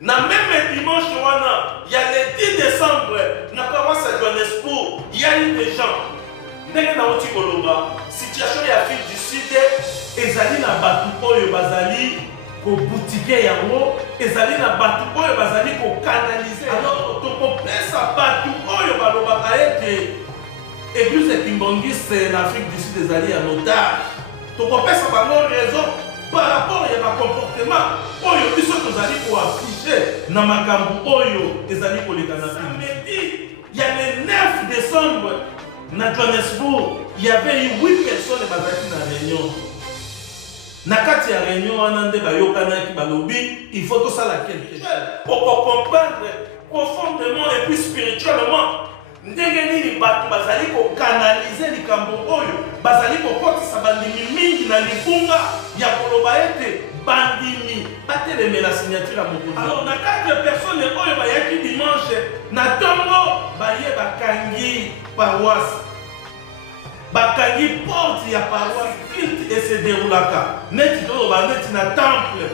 Na même dimanche, il y a le 10 décembre, na paroisse à Johannesburg, il y a eu des gens. Ndenge na oti koloba, situation ya Afrique du Sud, ezali na batu oyo bazali ko boutique yango, ezali na batu oyo bazali ko canaliser. Alors to pesa batu oyo balobaka ete église Kimbongis na Afrique du Sud ezali en otage. To pesa bango raison par rapport à ma comportement oyo biso tozali ko afficher na makambo oyo ezali ko lekana. Samedi, il y a le 9 décembre na Johannesburg, il y avait eu 8 personnes qui na réunion. Na kati ya réunion wana nde bayokanaki balobi, il faut que ça la quelque chose. Pour comprendre profondément et puis spirituellement, ndenge nini bato bazali ko canaliser likambo oyo, bazali ko kotisa bandimi mingi na libunga ya koloba ete bandimi bateleme la signature à moto. Alors na 4 personnes oyo bayaki dimanche na tongo baye bakangi paroisse, bakangi porte ya paroisse, culte et se déroulaka neti toloba neti na temple,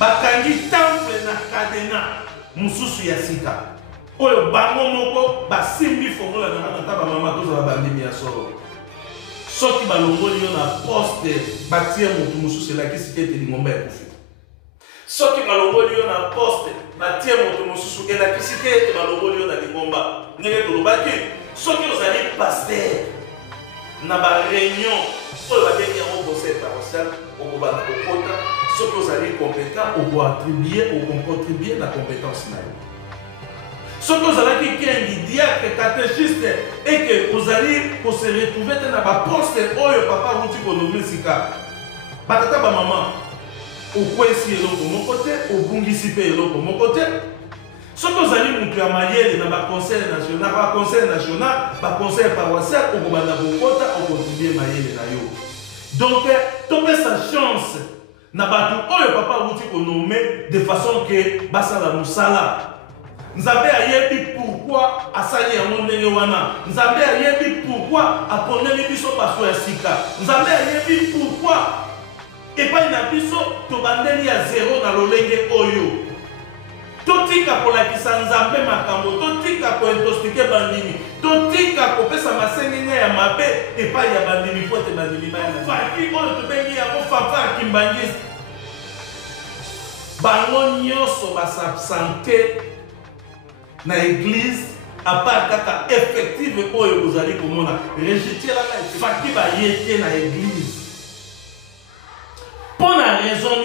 bakangi temple na cadena mususu ya sika oyo bango moko basimbi fongola na tata mama tozala bandimi ya solo. Soki balongoli yo na poste batie motu mususu elakisi ete lingomba ekufi. Soki balongoli yo na poste batie motu mususu elakisi ete balongoli yo na lingomba. Ndenge tolobaki soki ozali pasteur na ba réunion oyo babengi yango conseil paroissial okobanda kokota, soki ozali compétent okocontribuer na compétence na yo. Soki ozalaki kengi diacre catéchiste et que ozali ko se retrouver na ba poste oyo papa ruti konomi sika batata ba mama okwesi eloko moko te, obungisi mpe eloko moko te. Soki ozali mutu ya mayele na ba conseil national, ba conseil paroissial okobanda kokota okontribue mayele na yo. Donc topesa chance na batu oyo papa ruti konome de façon que basala musala. Nzambe ayebi pourquoi asali yango ndenge wana. Nzambe ayebi pourquoi aponeli biso baso ya sika. Nzambe ayebi pourquoi epai na biso tobandeli ya zéro na lolenge oyo. Totika kolakisa Nzambe makambo, totika kointostike bandimi, totika kopesa masengenge ya mabe epai ya bandimi pote bandimi baya. Faki oyo tobengi yango fanfare Kimbangis. Bango nyonso basabsente na église à part kaka effective oyo bozali komona rejeter la faki ba yete na église pour la raison